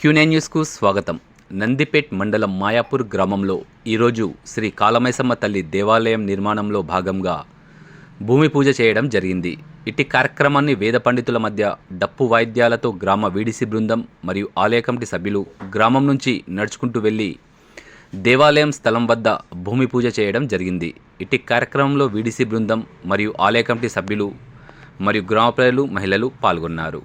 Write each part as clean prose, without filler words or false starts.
Quinine న్యూస్కు స్వాగతం. నందిపేట్ మండలం మాయాపూర్ గ్రామంలో ఈరోజు శ్రీ కాళమైసమ్మ తల్లి దేవాలయం నిర్మాణంలో భాగంగా భూమి పూజ చేయడం జరిగింది. ఇట్టి కార్యక్రమాన్ని వేద పండితుల మధ్య డప్పు వాయిద్యాలతో గ్రామ వీడిసి బృందం మరియు ఆలయ కమిటీ సభ్యులు గ్రామం నుంచి నడుచుకుంటూ వెళ్ళి దేవాలయం స్థలం వద్ద భూమి పూజ చేయడం జరిగింది. ఇట్టి కార్యక్రమంలో వీడిసి బృందం మరియు ఆలయ కమిటీ సభ్యులు మరియు గ్రామ ప్రజలు, మహిళలు పాల్గొన్నారు.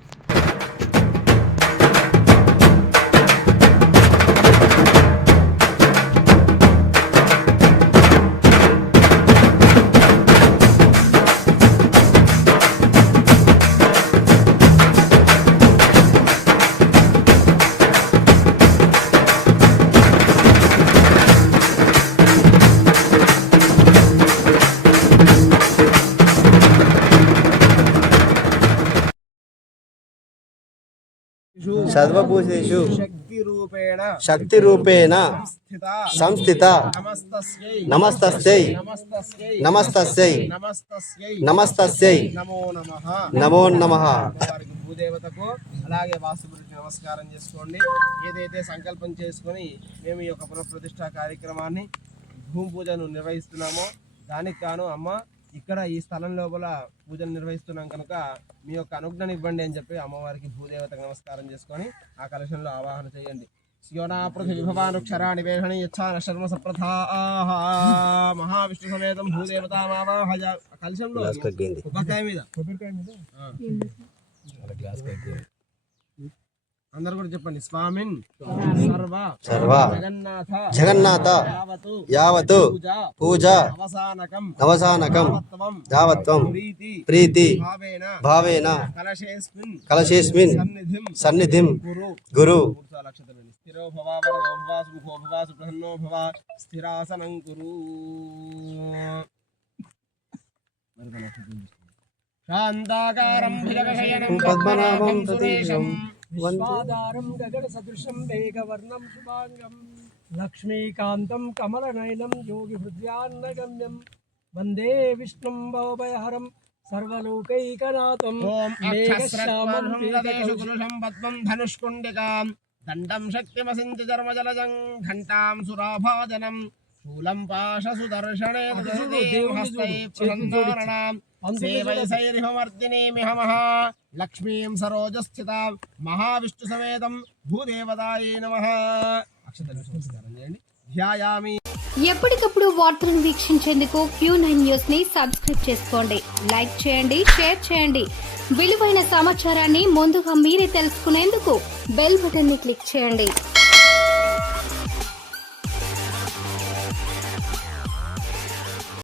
సర్వభూతేషు శక్తి రూపేణ సంస్థిత నమస్తస్యై నమస్తస్యై నమస్తస్యై నమో నమః. భూదేవతకు అలాగే వాస్తుపురికి నమస్కారం చేసుకోండి. ఏదైతే సంకల్పం చేసుకొని మేము ఈ యొక్క పునఃప్రతిష్ఠా కార్యక్రమాన్ని భూమి పూజను నిర్వహిస్తున్నామో దానికి గాను అమ్మ ఇక్కడ ఈ స్థలం లోపల పూజను నిర్వహిస్తున్నాం కనుక మీ యొక్క అనుజ్ఞను ఇవ్వండి అని చెప్పి అమ్మవారికి భూదేవతకు నమస్కారం చేసుకొని ఆ కలశంలో ఆవాహన చేయండి. శివనా పృథివీ భవానుక్షరాణి వేషణి యచ్ఛాన శర్మ సప్రథా మహావిష్ణు సమేతం భూదేవతామావాహయ. కలశంలో కొబ్బరికాయ మీద అందరు కూడా చెప్పండి. స్వామిన్ సర్వ జగన్నాథ యావత్ పూజ అవసానకం యావత్వం ప్రీతి భావేన కలశేస్మిన్ సన్నిధిం గురు. స్థిరో భవ వరదో భవ సుఖో భవ సుప్రసన్నో భవ స్థిరాసనం కురు. శాంతాకారం భుజగశయనం పద్మనాభం సురేశం విశ్వాధారం గగన సదృశం మేఘవర్ణం శుభాంగం లక్ష్మీకాంతం కమలనయనం యోగి హృదయాన్నగమ్యం వందే విష్ణుం భవభయహరం సర్వలోకైకనాథం. మేఘశ్యామం పీతకలుషం పద్మం ధనుష్కుండికాం దండం శక్తిమసించ జర్మజలజం ఘంటాం సురాభాజనం శూలం పాశసుదర్శనే లక్ష్మీం సరోజస్థితాం మహావిష్ణు సమేతం భూదేవతాయే నమః. నమస్కారం చేయండి. ధ్యాయామి. ఎప్పటికప్పుడు వార్తలను వీక్షించేందుకు Q9 న్యూస్ ని సబ్స్క్రైబ్ చేసుకోండి, లైక్ చేయండి, షేర్ చేయండి. విలువైన సమాచారాన్ని ముందుగా మీరే తెలుసుకునేందుకు బెల్ బటన్ ని క్లిక్ చేయండి.